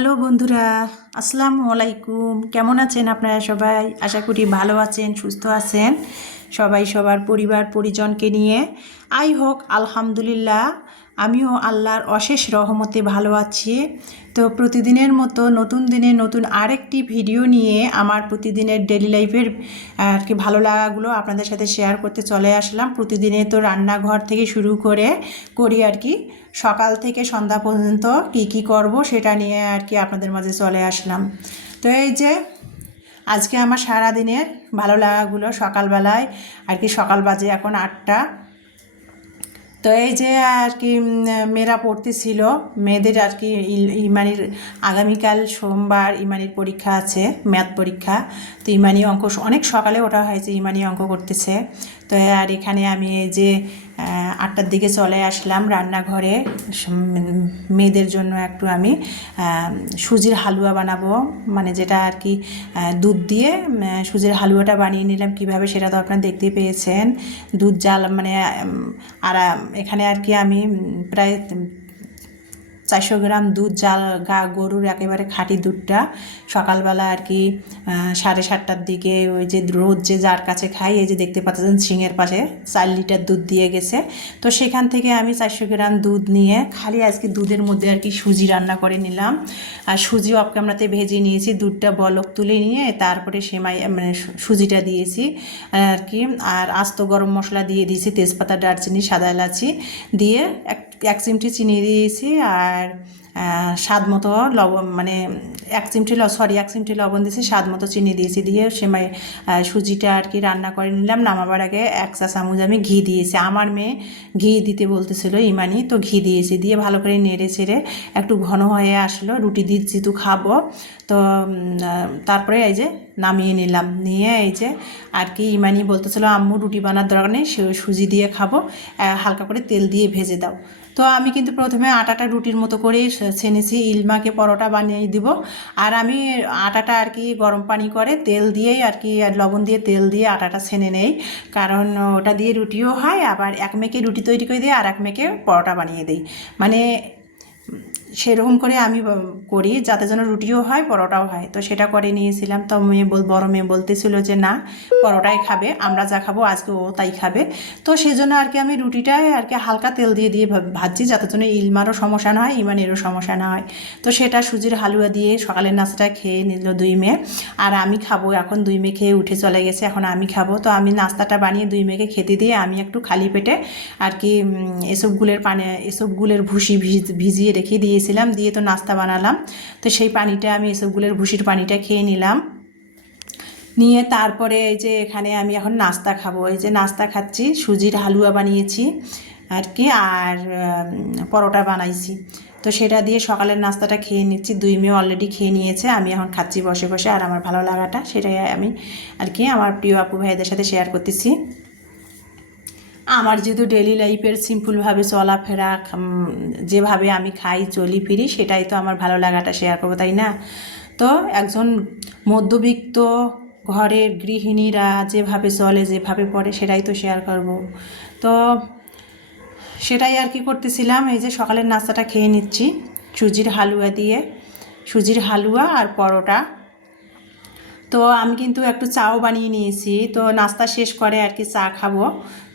Hello বন্ধুরা, আসসালামু আলাইকুম। কেমন আছেন আপনারা সবাই? আশা করি ভালো আছেন, সুস্থ আছেন। সবাই সবার পরিবার পরিজনকে নিয়ে আই হোক আলহামদুলিল্লাহ, আমিও আল্লাহর অশেষ রহমতে ভালো আছি। তো প্রতিদিনের মতো নতুন দিনে নতুন আরেকটি ভিডিও নিয়ে আমার প্রতিদিনের ডেলি লাইফের আর কি ভালো লাগাগুলো আপনাদের সাথে শেয়ার করতে চলে আসলাম। প্রতিদিনে তো রান্নাঘর থেকে শুরু করে করি আর কি, সকাল থেকে সন্ধ্যা পর্যন্ত কি কি করব সেটা নিয়ে আর কি আপনাদের মাঝে চলে আসলাম। তো এই যে আজকে আমার সারা দিনের ভালো লাগাগুলো সকালবেলায় আর কি, সকাল বাজে এখন 8টা। তো এই যে আর কি মেয়েরা পড়তেছিল, মেয়েদের আর কি ইমানির আগামীকাল সোমবার ইমানির পরীক্ষা আছে, ম্যাথ পরীক্ষা। তো ইমানি অঙ্ক অনেক সকালে ওঠা হয়েছে, ইমানি অঙ্ক করতেছে। তো আর এখানে আমি এই যে 8টার দিকে চলে আসলাম রান্নাঘরে। মেয়েদের জন্য একটু আমি সুজির হালুয়া বানাবো, মানে যেটা আর কি দুধ দিয়ে সুজির হালুয়াটা বানিয়ে নিলাম। কিভাবে সেটা তো আপনারা দেখতে পেয়েছেন। দুধ জাল মানে আর এখানে আর কি আমি প্রায় 400 গ্রাম দুধ জাল, গরুর একেবারে খাঁটি দুধটা সকালবেলা আর কি 7:30টার দিকে ওই যে রোজ যে যার কাছে খাই, এই যে দেখতে পাচ্ছেন সিংয়ের পাশে 4 লিটার দুধ দিয়ে গেছে। তো সেখান থেকে আমি 400 গ্রাম দুধ নিয়ে খালি আজকে দুধের মধ্যে আর কি সুজি রান্না করে নিলাম। আর সুজি অফ ক্যামেরাতে ভেজে নিয়েছি, দুধটা বলক তুলে নিয়ে তারপরে সেমাই মানে সুজিটা দিয়েছি আর কি। আর আস্ত গরম মশলা দিয়ে দিয়েছি, তেজপাতা, দারচিনি, সাদা এলাচি দিয়ে এক চিমটি চিনি দিয়েছি। আর স্বাদ মতো লবণ, মানে এক চিমটি লবণ দিয়েছি, স্বাদ মতো চিনি দিয়েছি। দিয়ে সেমাই সুজিটা আর কি রান্না করে নিলাম। নামাবার আগে 1 চা চামচ আমি ঘি দিয়েছি। আমার মেয়ে ঘি দিতে বলতেছিল ইমানি, তো ঘি দিয়েছি। দিয়ে ভালো করে নেড়ে চেড়ে একটু ঘন হয়ে আসলো, রুটি দিয়ে যেহেতু খাবো। তো তারপরে এই যে নামিয়ে নিলাম। নিয়ে এই যে আর কি ইমানি বলতেছিল আম্মু রুটি বানার দরকার নেই, সুজি দিয়ে খাবো, হালকা করে তেল দিয়ে ভেজে দাও। তো আমি কিন্তু প্রথমে আটাটা রুটির মতো করেই ছেনেছি, ইলমাকে পরোটা বানিয়ে দিব। আর আমি আটাটা আর কি গরম পানি করে তেল দিয়েই আর কি লবণ দিয়ে তেল দিয়ে আটাটা ছেনে নেই, কারণ ওটা দিয়ে রুটিও হয়। আবার এক মেয়েকে রুটি তৈরি করে দিয়ে আর এক মেয়েকে পরোটা বানিয়ে দিই, মানে সেরকম করে আমি করি যাতে যেন রুটিও হয় পরোটাও হয়। তো সেটা করে নিয়েছিলাম। তো বড় মেয়ে বলতেছিল যে না পরোটাই খাবে, আমরা যা খাবো আজকে ও তাই খাবে। তো সেজন্য আর কি আমি রুটিটায় আর কি হালকা তেল দিয়ে দিয়ে ভাজছি, যাতে জন্য ইলমারও সমস্যা না হয়, ইমানেরও সমস্যা না হয়। তো সেটা সুজির হালুয়া দিয়ে সকালের নাস্তাটা খেয়ে নিল 2 মেয়ে। আর আমি খাবো এখন, 2 মেয়ে খেয়ে উঠে চলে গেছে, এখন আমি খাবো। তো আমি নাস্তাটা বানিয়ে 2 মেয়েকে খেতে দিয়ে আমি একটু খালি পেটে আর কি এসবগুলের ভুসি ভিজিয়ে রেখে দিয়েছিলাম, দিয়ে তো নাস্তা বানালাম। তো সেই পানিটা আমি এসবগুলের ভুসির পানিটা খেয়ে নিলাম। নিয়ে তারপরে এই যে এখানে আমি এখন নাস্তা খাবো। এই যে নাস্তা খাচ্ছি, সুজির হালুয়া বানিয়েছি আর কি, আর পরোটা বানাইছি। তো সেটা দিয়ে সকালের নাস্তাটা খেয়ে নিচ্ছি। 2 মেয়ে অলরেডি খেয়ে নিয়েছে, আমি এখন খাচ্ছি বসে বসে। আর আমার ভালো লাগাটা সেটাই আমি আর কি আমার প্রিয় আপু ভাইদের সাথে শেয়ার করতেছি। আমার যেহেতু ডেলি লাইফের সিম্পলভাবে চলাফেরা, যেভাবে আমি খাই চলি ফিরি, সেটাই তো আমার ভালো লাগাটা শেয়ার করবো, তাই না? তো একজন মধ্যবিত্ত ঘরের গৃহিণীরা যেভাবে চলে, যেভাবে পড়ে, সেটাই তো শেয়ার করব। তো সেটাই আর কি করতেছিলাম। এই যে সকালের নাস্তাটা খেয়ে নিচ্ছি সুজির হালুয়া দিয়ে, সুজির হালুয়া আর পরোটা। তো আমি কিন্তু একটু চাও বানিয়ে নিয়েছি, তো নাস্তা শেষ করে আর কি চা খাবো।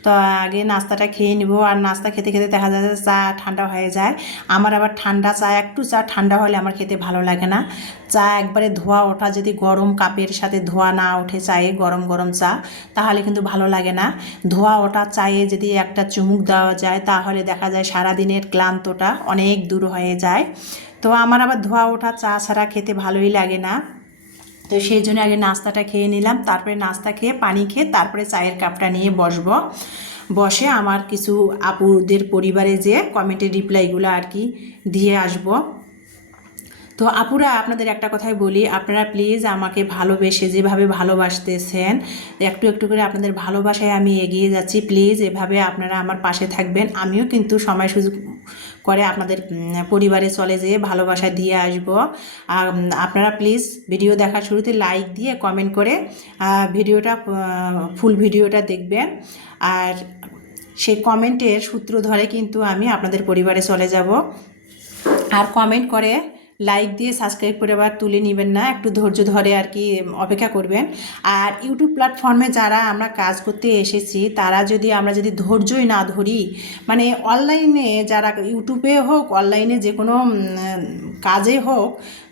তো আগে নাস্তাটা খেয়ে নিব। আর নাস্তা খেতে খেতে দেখা যায় যে চা ঠান্ডা হয়ে যায়। আমার আবার ঠান্ডা চা, একটু চা ঠান্ডা হলে আমার খেতে ভালো লাগে না। চা একবারে ধোয়া ওঠা, যদি গরম কাপের সাথে ধোয়া না ওঠে চায়ে, গরম গরম চা, তাহলে কিন্তু ভালো লাগে না। ধোয়া ওঠা চায়ে যদি একটা চুমুক দেওয়া যায়, তাহলে দেখা যায় সারাদিনের ক্লান্তটা অনেক দূর হয়ে যায়। তো আমার আবার ধোয়া ওঠা চা ছাড়া খেতে ভালোই লাগে না। তো সেই জন্য আগে নাস্তাটা খেয়ে নিলাম, তারপরে নাস্তা খেয়ে পানি খেয়ে তারপরে চায়ের কাপটা নিয়ে বসবো। বসে আমার কিছু আপুদের পরিবারে যে কমেন্টের রিপ্লাইগুলো আর কি দিয়ে আসবো। তো আপুরা, আপনাদের একটা কথাই বলি, আপনারা প্লিজ আমাকে ভালোবেসে যেভাবে ভালোবাসতেছেন, একটু একটু করে আপনাদের ভালোবাসায় আমি এগিয়ে যাচ্ছি। প্লিজ এভাবে আপনারা আমার পাশে থাকবেন। আমিও কিন্তু সময় সুযোগ করে আপনাদের পরিবারে চলে যেয়ে ভালোবাসা দিয়ে আসব। আপনারা প্লিজ ভিডিও দেখার শুরুতে লাইক দিয়ে কমেন্ট করে ভিডিওটা ফুল ভিডিওটা দেখবেন। আর সেই কমেন্টের সূত্র ধরে কিন্তু আমি আপনাদের পরিবারে চলে যাব। আর কমেন্ট করে লাইক দিয়ে সাবস্ক্রাইব করে আবার তুলে নেবেন না, একটু ধৈর্য ধরে আর কি অপেক্ষা করবেন। আর ইউটিউব প্ল্যাটফর্মে যারা আমরা কাজ করতে এসেছি তারা আমরা যদি ধৈর্যই না ধরি, মানে অনলাইনে যারা ইউটিউবে হোক অনলাইনে যে কোনো কাজে হোক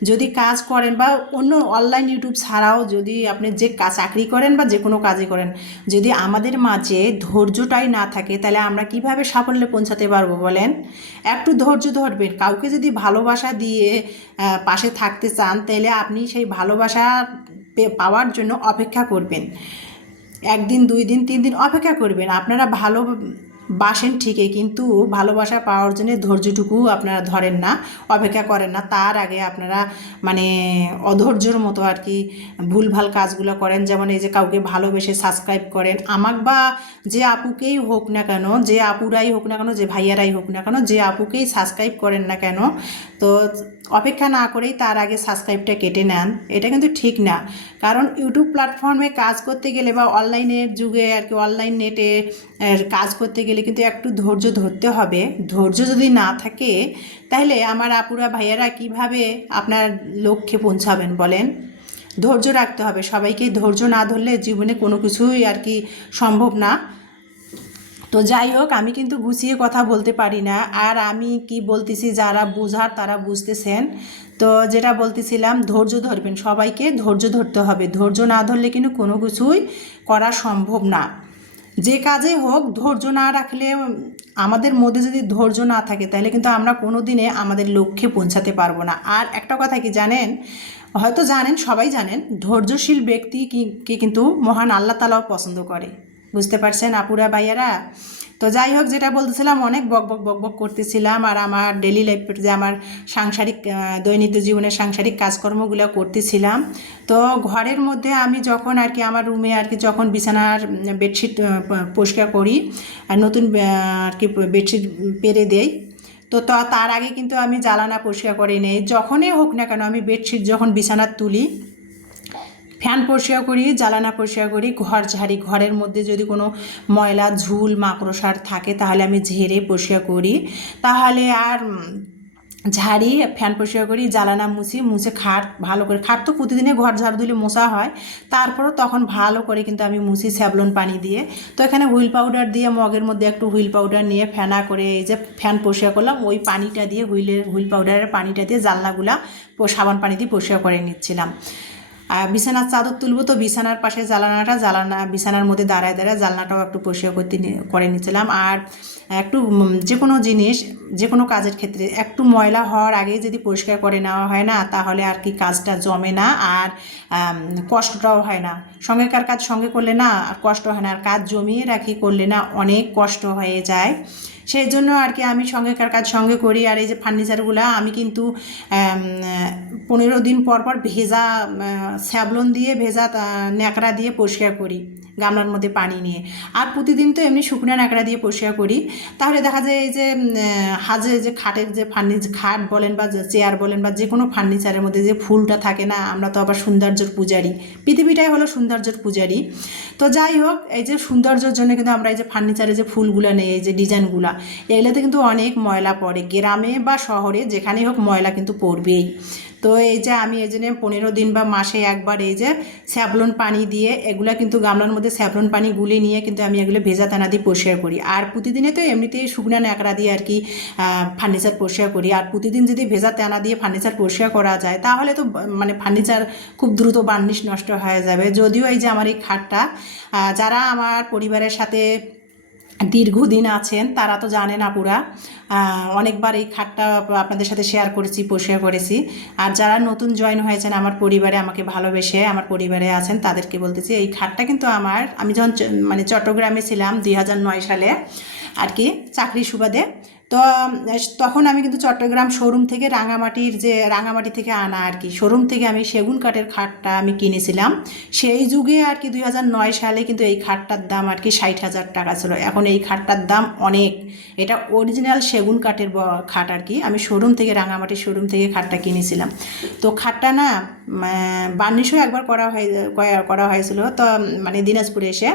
যদি কাজ করেন বা অন্য অনলাইন ইউটিউব ছাড়াও যদি আপনি যে চাকরি করেন বা যে কোনো কাজই করেন, যদি আমাদের মাঝে ধৈর্যটাই না থাকে তাহলে আমরা কিভাবে সাফল্যে পৌঁছাতে পারবো বলেন? একটু ধৈর্য ধরবেন। কাউকে যদি ভালোবাসা দিয়ে পাশে থাকতে চান তাহলে আপনি সেই ভালোবাসা পাওয়ার জন্য অপেক্ষা করবেন। একদিন, 2 দিন, 3 দিন অপেক্ষা করবেন। আপনারা বাসেন ঠিকই, কিন্তু ভালোবাসা পাওয়ার জন্য ধৈর্যটুকু আপনারা ধরেন না, অপেক্ষা করেন না। তার আগে আপনারা মানে অধৈর্যর মতো আর কি ভুলভাল কাজগুলো করেন। যেমন এই যে কাউকে ভালোবেসে সাবস্ক্রাইব করেন, আমাক বা যে আপুকেই হোক না কেন, যে আপুরাই হোক না কেন, যে ভাইয়ারাই হোক না কেন, যে আপুকেই সাবস্ক্রাইব করেন না কেন, তো অপেক্ষা না করেই তার আগে সাবস্ক্রাইবটা কেটে নেন। এটা কিন্তু ঠিক না। কারণ ইউটিউব প্ল্যাটফর্মে কাজ করতে গেলে বা অনলাইনের যুগে আর কি অনলাইন নেটে কাজ করতে গেলে কিন্তু একটু ধৈর্য ধরতে হবে। ধৈর্য যদি না থাকে তাহলে আমার আপুরা ভাইয়ারা কিভাবে আপনার লক্ষ্যে পৌঁছাবেন বলেন? ধৈর্য রাখতে হবে সবাইকে। ধৈর্য না ধরলে জীবনে কোনো কিছুই আর কি সম্ভব না। তো যাই হোক, আমি কিন্তু গুছিয়ে কথা বলতে পারি না। আর আমি কি বলতেছি যারা বুঝার তারা বুঝতেছেন। তো যেটা বলতেছিলাম, ধৈর্য ধরবেন, সবাইকে ধৈর্য ধরতে হবে। ধৈর্য না ধরলে কিন্তু কোনো কিছুই করা সম্ভব না। যে কাজে হোক ধৈর্য না রাখলে, আমাদের মধ্যে যদি ধৈর্য না থাকে তাহলে কিন্তু আমরা কোনো দিনে আমাদের লক্ষ্যে পৌঁছাতে পারবো না। আর একটা কথা কি জানেন, হয়তো জানেন, সবাই জানেন, ধৈর্যশীল ব্যক্তিকে কিন্তু মহান আল্লাহ তাআলাও পছন্দ করে। বুঝতে পারছেন আপুরা ভাইয়ারা? তো যাই হোক, যেটা বলতেছিলাম, অনেক বক বক করতেছিলাম। আর আমার ডেলি লাইফের যে আমার সাংসারিক দৈনন্দিন জীবনের সাংসারিক কাজকর্মগুলো করতেছিলাম। তো ঘরের মধ্যে আমি যখন আর কি আমার রুমে আর কি যখন বিছানার বেডশিট পরিষ্কার করি, আর নতুন আর কি বেডশিট পেরে দেই, তো তার আগে কিন্তু আমি জ্বালানা পরিষ্কার করে নেই। যখনই হোক না কেন আমি বেডশিট যখন বিছানার তুলি, ফ্যান পরিষ্কার করি, জ্বালানা পরিষ্কার করি, ঘর ঝাড়ি। ঘরের মধ্যে যদি কোনো ময়লা ঝুল মাকড়সার থাকে তাহলে আমি ঝেড়ে পরিষ্কার করি। তাহলে আর ঝাড়ি, ফ্যান পরিষ্কার করি, জ্বালানা মুছে খাট ভালো করে, খাট তো প্রতিদিনে ঘর ঝাড়ু দিলে মোছা হয়, তারপরও তখন ভালো করে কিন্তু আমি মুছি স্যাভলন পানি দিয়ে। তো এখানে হুইল পাউডার দিয়ে মগের মধ্যে একটু হুইল পাউডার নিয়ে ফেনা করে এই যে ফ্যান পরিষ্কার করলাম, ওই পানিটা দিয়ে হুইল পাউডারের পানিটা দিয়ে জানলাগুলা সাবান পানি দিয়ে পরিষ্কার করে নিচ্ছিলাম। আর বিছানার চাদর তুলবো, তো বিছানার পাশে বিছানার মধ্যে দাঁড়ায় জানলাটাও একটু পরিষ্কার করে নিচ্ছিলাম। আর একটু যে কোনো জিনিস, যে কোনো কাজের ক্ষেত্রে একটু ময়লা হওয়ার আগে যদি পরিষ্কার করে নেওয়া হয় না, তাহলে আর কি কাজটা জমে না, আর কষ্টটাও হয় না। সঙ্গেকার কাজ সঙ্গে করলে না আর কষ্ট হয় না, আর কাজ জমিয়ে রাখি করলে না অনেক কষ্ট হয়ে যায়। সেই জন্য আর কি আমি সঙ্গেকার কাজ সঙ্গে করি। আর এই যে ফার্নিচারগুলো আমি কিন্তু 15 দিন পর পর ভেজা স্যাভলন দিয়ে, ভেজা ন্যাকড়া দিয়ে পরিষ্কার করি গামলার মধ্যে পানি নিয়ে। আর প্রতিদিন তো এমনি শুকনো ন্যাকড়া দিয়ে পরিষ্কার করি। তাহলে দেখা যায় এই যে যে খাটের যে খাট বলেন বা চেয়ার বলেন বা যে কোনো ফার্নিচারের মধ্যে যে ফুলটা থাকে না, আমরা তো আবার সৌন্দর্যের পূজারি, পৃথিবীটাই হলো সৌন্দর্যের পূজারি। তো যাই হোক, এই যে সৌন্দর্যের জন্য কিন্তু আমরা এই যে ফার্নিচারে যে ফুলগুলো নেই, এই যে ডিজাইনগুলো, এগুলোতে কিন্তু অনেক ময়লা পড়ে। গ্রামে বা শহরে যেখানেই হোক ময়লা কিন্তু পড়বেই। তো এই যে আমি এই জন্য 15 দিন বা মাসে একবার এই যে স্যাভলন পানি দিয়ে এগুলা কিন্তু গামলার মধ্যে স্যাভলন পানি গুলে নিয়ে কিন্তু আমি এগুলো ভেজা দানা দিয়ে পরিষ্কার করি। আর প্রতিদিনে তো এমনিতেই শুকনো ন্যাকড়া দিয়ে আর কি ফার্নিচার পরিষ্কার করি। আর প্রতিদিন যদি ভেজা দানা দিয়ে ফার্নিচার পরিষ্কার করা যায় তাহলে তো মানে ফার্নিচার খুব দ্রুত বার্নিশ নষ্ট হয়ে যাবে। যদিও এই যে আমার এই খাটটা, যারা আমার পরিবারের সাথে দীর্ঘদিন আছেন তারা তো জানেন আপুরা, অনেকবার এই খাটটা আপনাদের সাথে শেয়ার করেছি, পরিষ্কার করেছি। আর যারা নতুন জয়েন হয়েছেন আমার পরিবারে, আমাকে ভালোবেসে আমার পরিবারে আছেন, তাদেরকে বলতেছি এই খাটটা কিন্তু আমি যখন মানে চট্টগ্রামে ছিলাম 2009 সালে আর কি চাকরির সুবাদে, তো তখন আমি কিন্তু চট্টগ্রাম শোরুম থেকে রাঙামাটি থেকে আনা আর কি, শোরুম থেকে আমি সেগুন কাঠের খাটটা আমি কিনেছিলাম। সেই যুগে আর কি 2009 সালে কিন্তু এই খাটটার দাম আর কি 60,000 টাকা ছিল। এখন এই খাটটার দাম অনেক। এটা অরিজিনাল সেগুন কাঠের খাট আর কি। আমি রাঙামাটির শোরুম থেকে খাটটা কিনেছিলাম। তো খাটটা না বার্নিশও একবার করা হয়েছিল, তো মানে দিনাজপুরে এসে।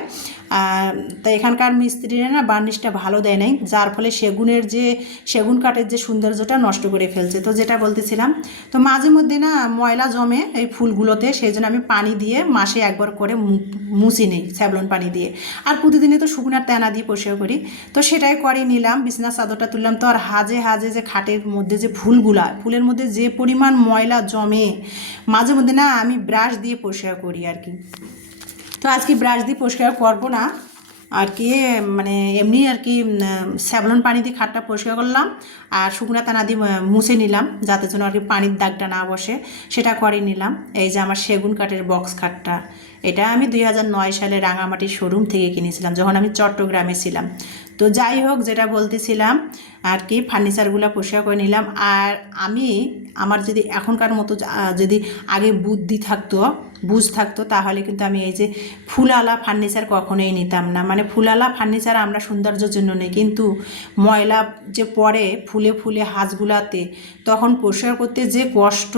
তো এখানকার মিস্ত্রিরা না বার্নিশটা ভালো দেয় নাই, যার ফলে সেগুনের যে সেগুন কাঠের যে সৌন্দর্যটা নষ্ট করে ফেলছে। তো যেটা বলতেছিলাম, তো মাঝে মধ্যে না ময়লা জমে এই ফুলগুলোতে, সেই জন্য আমি পানি দিয়ে মাসে একবার করে মুছি নেই স্যাভলন পানি দিয়ে। আর প্রতিদিনে তো শুকনার তেনা দিয়ে পরিষ্কার করি। তো সেটাই করে নিলাম, বিছানার চাদরটা তুললাম। তো আর হাজে হাজে যে খাটের মধ্যে যে ফুলের মধ্যে যে পরিমাণ ময়লা জমে, মাঝে মধ্যে না আমি ব্রাশ দিয়ে পরিষ্কার করি আর কি। তো আজকে ব্রাশ দিয়ে পরিষ্কার করবো না আর কি, মানে এমনি আর কি স্যাভলন পানি দিয়ে খাটটা পরিষ্কার করলাম আর শুকনা টানা দিয়ে মুছে নিলাম, যাতে যেন আর কি পানির দাগটা না বসে, সেটা করে নিলাম। এই যে আমার সেগুন কাঠের বক্স খাটটা, এটা আমি 2009 সালে রাঙামাটির শোরুম থেকে কিনেছিলাম যখন আমি চট্টগ্রামে ছিলাম। তো যাই হোক, যেটা বলতেছিলাম আর কি, ফার্নিচারগুলো পরিষ্কার করে নিলাম। আর আমার যদি এখনকার মতো যদি আগে বুঝ থাকতো তাহলে কিন্তু আমি এই যে ফুলওয়ালা ফার্নিচার কখনোই নিতাম না। মানে ফুলওয়ালা ফার্নিচার আমরা সৌন্দর্যের জন্য নেই, কিন্তু ময়লা যে পড়ে ফুলে ফুলে হাঁসগুলাতে, তখন পরিষ্কার করতে যে কষ্ট,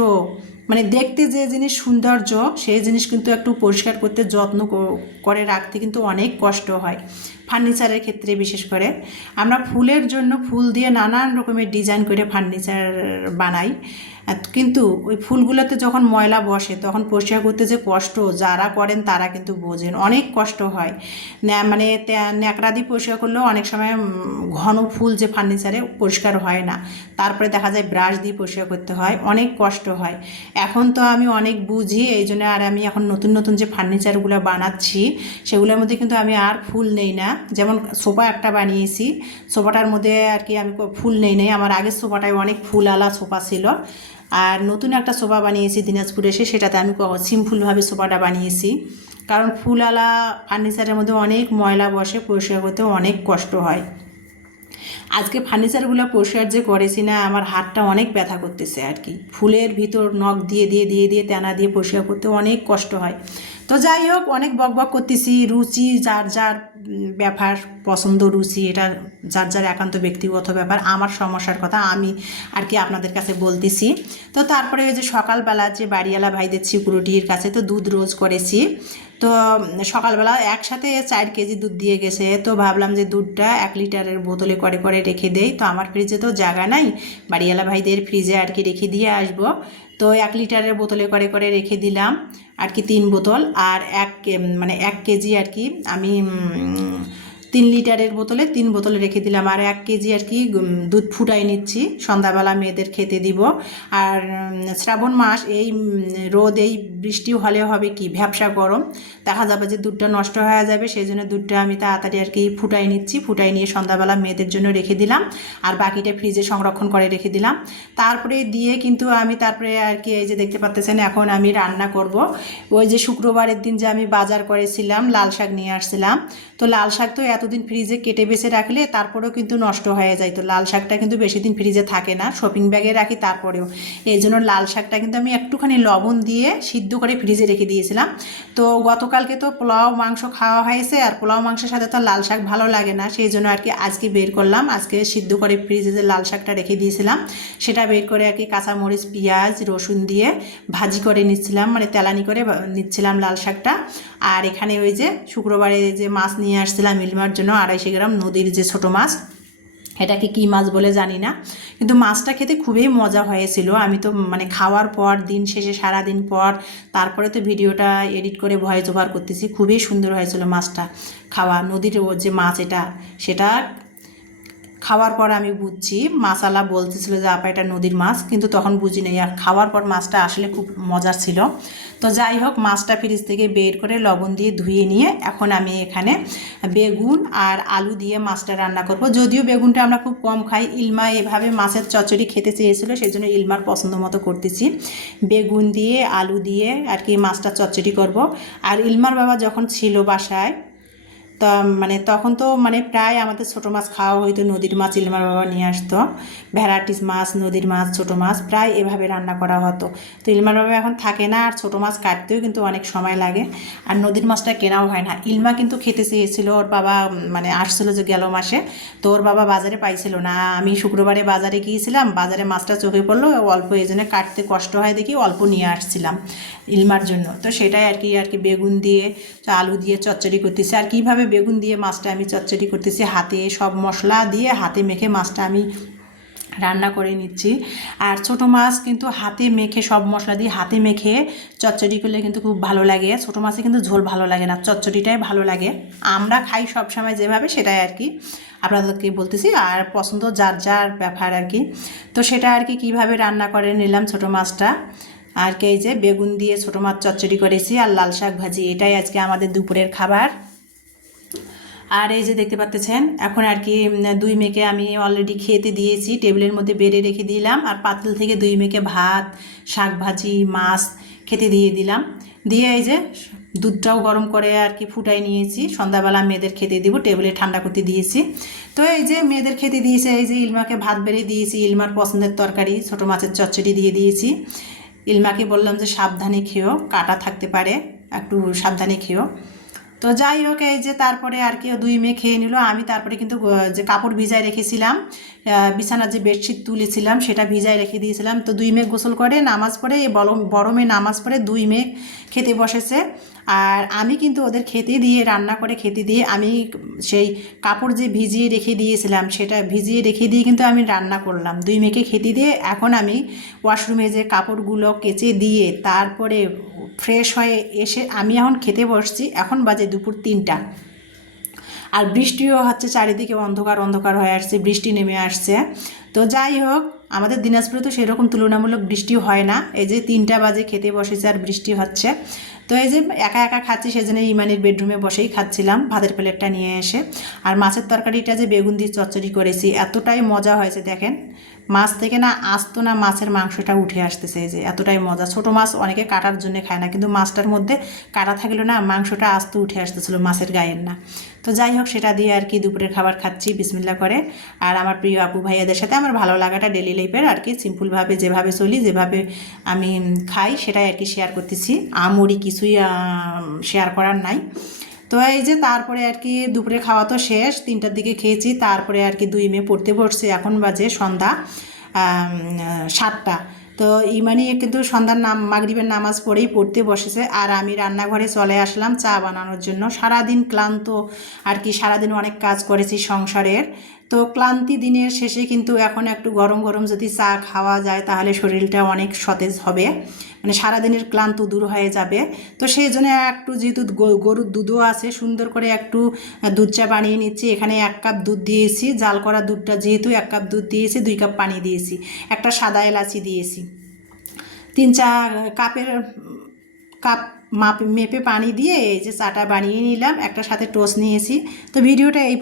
মানে দেখতে যে জিনিস সৌন্দর্য, সেই জিনিস কিন্তু একটু পরিষ্কার করতে যত্ন করে রাখতে কিন্তু অনেক কষ্ট হয় ফার্নিচারের ক্ষেত্রে। বিশেষ করে আমরা ফুলের জন্য ফুল দিয়ে নানান রকমের ডিজাইন করে ফার্নিচার বানাই, কিন্তু ওই ফুলগুলোতে যখন ময়লা বসে তখন পরিষ্কার করতে যে কষ্ট, যারা করেন তারা কিন্তু বোঝেন, অনেক কষ্ট হয়। মানে ন্যাকড়া দিয়ে পরিষ্কার করলেও অনেক সময় ঘন ফুল যে ফার্নিচারে পরিষ্কার হয় না, তারপরে দেখা যায় ব্রাশ দিয়ে পরিষ্কার করতে হয়, অনেক কষ্ট হয়। এখন তো আমি অনেক বুঝি, এই জন্য আর আমি এখন নতুন নতুন যে ফার্নিচারগুলো বানাচ্ছি সেগুলোর মধ্যে কিন্তু আমি আর ফুল নেই না। যেমন সোফা একটা বানিয়েছি, সোফাটার মধ্যে আর কি আমি ফুল নেই। আমার আগের সোফাটায় অনেক ফুলওয়ালা সোফা ছিল। আর নতুন একটা সোফা বানিয়েছি দিনাজপুরে এসে, সেটাতে আমি সিম্পলভাবে সোফাটা বানিয়েছি, কারণ ফুলওয়ালা ফার্নিচারের মধ্যে অনেক ময়লা বসে, পরিষ্কার করতে অনেক কষ্ট হয়। আজকে ফার্নিচারগুলো পরিষ্কার যে করেছি না, আমার হাতটা অনেক ব্যথা করতেছে আর কি। ফুলের ভিতর নখ দিয়ে দিয়ে দিয়ে দিয়ে তেনা দিয়ে পরিষ্কার করতে অনেক কষ্ট হয়। তো যাই হোক, অনেক বকবক করতেছি। রুচি যার যার ব্যাপার, পছন্দ রুচি এটা যার যার একান্ত ব্যক্তিগত ব্যাপার। আমার সমস্যার কথা আমি আর কি আপনাদের কাছে বলতেছি। তো তারপরে ওই যে সকালবেলা যে বাড়িওয়ালা ভাইদের সিকিউরিটির কাছে তো দুধ রোজ করেছি। তো সকালবেলা একসাথে 4 কেজি দুধ দিয়ে গেছে। তো ভাবলাম যে দুধটা 1 লিটারের বোতলে করে করে রেখে দেই। তো আমার ফ্রিজে তো জায়গা নাই, বাড়িওয়ালা ভাইদের ফ্রিজে আর কি রেখে দিয়ে আসবো। তো 1 লিটারের বোতলে করে করে রেখে দিলাম আর কি 3 বোতল। আর 1 কেজি আর কি আমি 3 লিটারের বোতলে 3 বোতলে রেখে দিলাম। আর 1 কেজি আর কি দুধ ফুটাই নিচ্ছি, সন্ধ্যাবেলা মেয়েদের খেতে দিব। আর শ্রাবণ মাস, এই রোদ এই বৃষ্টি হলে হবে কি ভ্যাপসা গরম, দেখা যাবে যে দুধটা নষ্ট হয়ে যাবে। সেই জন্য দুধটা আমি তাড়াতাড়ি আর কি ফুটাই নিচ্ছি, ফুটাই নিয়ে সন্ধ্যাবেলা মেয়েদের জন্য রেখে দিলাম, আর বাকিটা ফ্রিজে সংরক্ষণ করে রেখে দিলাম। তারপরে দিয়ে কিন্তু আমি তারপরে আর কি এই যে দেখতে পাচ্ছেন, এখন আমি রান্না করব। ওই যে শুক্রবারের দিন যে আমি বাজার করেছিলাম, লাল শাক নিয়ে আসছিলাম। তো লাল শাক তো এতদিন ফ্রিজে কেটে বেছে রাখলে তারপরেও কিন্তু নষ্ট হয়ে যায়। তো লাল শাকটা কিন্তু বেশি দিন ফ্রিজে থাকে না, শপিং ব্যাগে রাখি তারপরেও। এই জন্য লাল শাকটা কিন্তু আমি একটুখানি লবণ দিয়ে সিদ্ধ করে ফ্রিজে রেখে দিয়েছিলাম। তো গতকালকে তো পোলাও মাংস খাওয়া হয়েছে, আর পোলাও মাংসের সাথে তো লাল শাক ভালো লাগে না, সেই জন্য আর কি আজকে বের করলাম। আজকে সিদ্ধ করে ফ্রিজে যে লাল শাকটা রেখে দিয়েছিলাম সেটা বের করে আর কি কাঁচামরিচ পেঁয়াজ রসুন দিয়ে ভাজি করে নিচ্ছিলাম, মানে তেলানি করে নিচ্ছিলাম লাল শাকটা। আর এখানে ওই যে শুক্রবারে যে মাছ নিয়ে আসছিলাম ইলমার জন্য 250 গ্রাম, নদীর যে ছোটো মাছ, এটাকে কী মাছ বলে জানি না, কিন্তু মাছটা খেতে খুবই মজা হয়েছিল। আমি তো মানে খাওয়ার পর দিন শেষে সারাদিন পর তারপরে তো ভিডিওটা এডিট করে ভয়েস ওভার করতেছি, খুবই সুন্দর হয়েছিল মাছটা খাওয়া। নদীর যে মাছ সেটা খাওয়ার পর আমি বুঝছি, মাছালা বলতেছিল যে আপা এটা নদীর মাছ, কিন্তু তখন বুঝি নাই। আর খাওয়ার পর মাছটা আসলে খুব মজার ছিল। তো যাই হোক, মাছটা ফ্রিজ থেকে বের করে লবণ দিয়ে ধুয়ে নিয়ে এখন আমি এখানে বেগুন আর আলু দিয়ে মাছটা রান্না করব। যদিও বেগুনটা আমরা খুব কম খাই, ইলমা এভাবে মাছের চচ্চড়ি খেতে চেয়েছিল, সেই জন্য ইলমার পছন্দ মতো করতেছি। বেগুন দিয়ে আলু দিয়ে আর কি মাছটা চচ্চড়ি করব। আর ইলমার বাবা যখন ছিল বাসায়, তা মানে তখন তো মানে প্রায় আমাদের ছোটো মাছ খাওয়া হইতো, নদীর মাছ ইলমার বাবা নিয়ে আসতো, ভ্যারাইটিস মাছ, নদীর মাছ, ছোটো মাছ প্রায় এভাবে রান্না করা হতো। তো ইলমার বাবা এখন থাকে না, আর ছোটো মাছ কাটতেও কিন্তু অনেক সময় লাগে, আর নদীর মাছটা কেনাও হয় না। ইলমা কিন্তু খেতে চেয়েছিল, ওর বাবা মানে আসছিলো যে গেল মাসে, তো ওর বাবা বাজারে পাইছিল না। আমি শুক্রবারে বাজারে গিয়েছিলাম, বাজারে মাছটা চোখে পড়লো অল্প, এই জন্য কাটতে কষ্ট হয় দেখি অল্প নিয়ে আসছিলাম ইলমার জন্য। তো সেটাই আর কি বেগুন দিয়ে আলু দিয়ে চচ্চড়ি করতেছি। আর কীভাবে বেগুন দিয়ে মাছটা আমি চচ্চড়ি করতেছি, হাতে সব মশলা দিয়ে হাতে মেখে মাছটা আমি রান্না করে নিচ্ছি। আর ছোটো মাছ কিন্তু হাতে মেখে সব মশলা দিয়ে হাতে মেখে চচ্চড়ি করলে কিন্তু খুব ভালো লাগে। ছোটো মাছে কিন্তু ঝোল ভালো লাগে না, চচ্চড়িটাই ভালো লাগে। আমরা খাই সব সময় যেভাবে, সেটাই আর কি আপনাদেরকে বলতেছি। আর পছন্দ যার যার ব্যাপার আর কি। তো সেটা আর কি কীভাবে রান্না করে নিলাম ছোটো মাছটা। আর কি এই যে বেগুন দিয়ে ছোটো মাছ চচ্চড়ি করেছি আর লাল শাক ভাজি, এটাই আজকে আমাদের দুপুরের খাবার। আর এই যে দেখতে পাচ্ছেন এখন আর কি দুই মেয়েকে আমি অলরেডি খেতে দিয়েছি, টেবিলের মধ্যে বেড়ে রেখে দিলাম। আর পাতিল থেকে দুই মেয়েকে ভাত, শাক ভাজি, মাছ খেতে দিয়ে দিলাম। দিয়ে এই যে দুধটাও গরম করে আর কি ফুটাই নিয়েছি, সন্ধ্যাবেলা মেয়েদের খেতে দিব, টেবিলে ঠান্ডা করতে দিয়েছি। তো এই যে মেয়েদের খেতে দিয়েছে, এই যে ইলমাকে ভাত বেড়ে দিয়েছি, ইলমার পছন্দের তরকারি ছোটো মাছের চচ্চড়ি দিয়ে দিয়েছি। ইলমাকে বললাম যে সাবধানে খেও, কাটা থাকতে পারে, একটু সাবধানে খেও। তো যাই হোক এই যে তারপরে আর কি দুই মেয়ে খেয়ে নিল। আমি তারপরে কিন্তু যে কাপড় ভিজায় রেখেছিলাম, বিছানার যে বেডশিট তুলেছিলাম সেটা ভিজায় রেখে দিয়েছিলাম। তো দুই মেয়ে গোসল করে নামাজ পড়ে, বড় মেয়ে নামাজ পড়ে, দুই মেয়ে খেতে বসেছে। আর আমি কিন্তু ওদের খেতে দিয়ে, রান্না করে খেতে দিয়ে আমি সেই কাপড় যে ভিজিয়ে রেখে দিয়েছিলাম সেটা ভিজিয়ে রেখে দিয়ে কিন্তু আমি রান্না করলাম। দুই মেয়েকে খেতে দিয়ে এখন আমি ওয়াশরুমে যে কাপড়গুলো কেচে দিয়ে তারপরে ফ্রেশ হয়ে এসে আমি এখন খেতে বসছি। এখন বাজে দুপুর 3টা। আর বৃষ্টিও হচ্ছে, চারিদিকে অন্ধকার অন্ধকার হয়ে আসছে, বৃষ্টি নেমে আসছে। তো যাই হোক আমাদের দিনাজপুরে তো সেরকম তুলনামূলক বৃষ্টি হয় না। এই যে 3টা বাজে খেতে বসেছে আর বৃষ্টি হচ্ছে। তো এই যে একা একা খাচ্ছি, সেজন্য ইমানের বেডরুমে বসেই খাচ্ছিলাম ভাতের প্লেটটা নিয়ে এসে। আর মাছের তরকারিটা যে বেগুন দিয়ে চচ্চড়ি করেছি এতটাই মজা হয়েছে দেখেন, মাছ থেকে না আস্ত না মাছের মাংসটা উঠে আসতেছে। এই যে এতটাই মজা। ছোটো মাছ অনেকে কাটার জন্য খায় না, কিন্তু মাছটার মধ্যে কাটা থাকলেও না মাংসটা আস্ত উঠে আসতেছিল, মাছের গায়ের না। তো যাই হোক সেটা দিয়ে আর কি দুপুরের খাবার খাচ্ছি বিসমিল্লাহ করে। আর আমার প্রিয় আপু ভাইয়াদের সাথে আমার ভালো লাগাটা ডেলি লাইফের আর কি সিম্পলভাবে যেভাবে চলি, যেভাবে আমি খাই সেটাই আর কি শেয়ার করতেছি। আমরি কিছুই শেয়ার করার নাই। তো এই যে তারপরে আর কি দুপুরে খাওয়া তো শেষ, 3টার দিকে খেয়েছি। তারপরে আর কি দুই মেয়ে পড়তে বসছে, এখন বাজে সন্ধ্যা 7টা। তো ইমানি কিন্তু সন্ধ্যার মাগরিবের নামাজ পড়েই পড়তে বসেছে। আর আমি রান্নাঘরে চলে আসলাম চা বানানোর জন্য। সারাদিন ক্লান্ত আর কি, সারাদিন অনেক কাজ করেছি সংসারের। তো ক্লান্তি দিনের শেষে কিন্তু এখন একটু গরম গরম যদি চা খাওয়া যায় তাহলে শরীরটা অনেক সতেজ হবে, মানে সারাদিনের ক্লান্ত দূর হয়ে যাবে। তো সেই জন্য একটু যেহেতু গরুর দুধও আছে, সুন্দর করে একটু দুধ চা বানিয়ে নিচ্ছি। এখানে 1 কাপ দুধ দিয়েছি, জাল করা দুধটা যেহেতু 1 কাপ দুধ দিয়েছি, 2 কাপ পানি দিয়েছি, একটা সাদা এলাচি দিয়েছি। 3-4 কাপ মেপে পানি দিয়ে এই যে চাটা বানিয়ে নিলাম, একটা সাথে টোস্ট নিয়েছি। তো ভিডিওটা এই